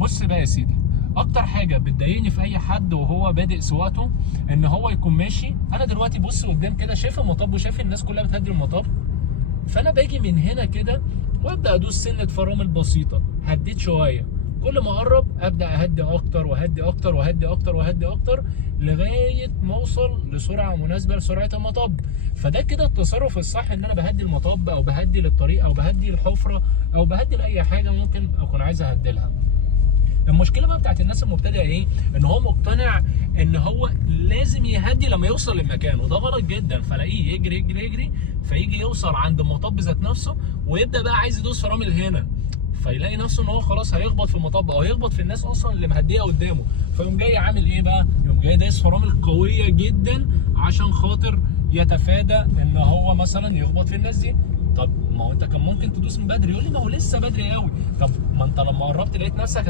بص بقى يا سيدي، اكتر حاجه بتضايقني في اي حد وهو بادئ سواقته ان هو يكون ماشي. انا دلوقتي بص قدام كده شايف المطب وشايف الناس كلها بتهدي المطب، فانا باجي من هنا كده وابدا ادوس سنه فرامل بسيطه، هديت شويه، كل ما اقرب ابدا اهدي اكتر واهدي اكتر واهدي اكتر واهدي اكتر لغايه ما اوصل لسرعه مناسبه لسرعه المطب. فده كده التصرف الصح، ان انا بهدي المطب او بهدي للطريق او بهدي الحفره او بهدي لاي حاجه ممكن اكون عايز اهدي لها. المشكله بقى بتاعت الناس المبتدئه ايه؟ ان هو مقتنع ان هو لازم يهدي لما يوصل للمكان، وده غلط جدا. فلاقيه يجري يجري يجري، فيجي يوصل عند المطب ذات نفسه ويبدا بقى عايز يدوس فرامل هنا، فيلاقي نفسه ان هو خلاص هيخبط في المطب او هيخبط في الناس اصلا اللي مهديه قدامه، فيقوم جاي عامل ايه بقى؟ يقوم جاي دايس فرامل قويه جدا عشان خاطر يتفادى ان هو مثلا يخبط في الناس دي. طب ما هو انت كان ممكن تدوس من بدري. يقول لي ما هو لسه بدري قوي. طب ما انت لما قربت لقيت نفسك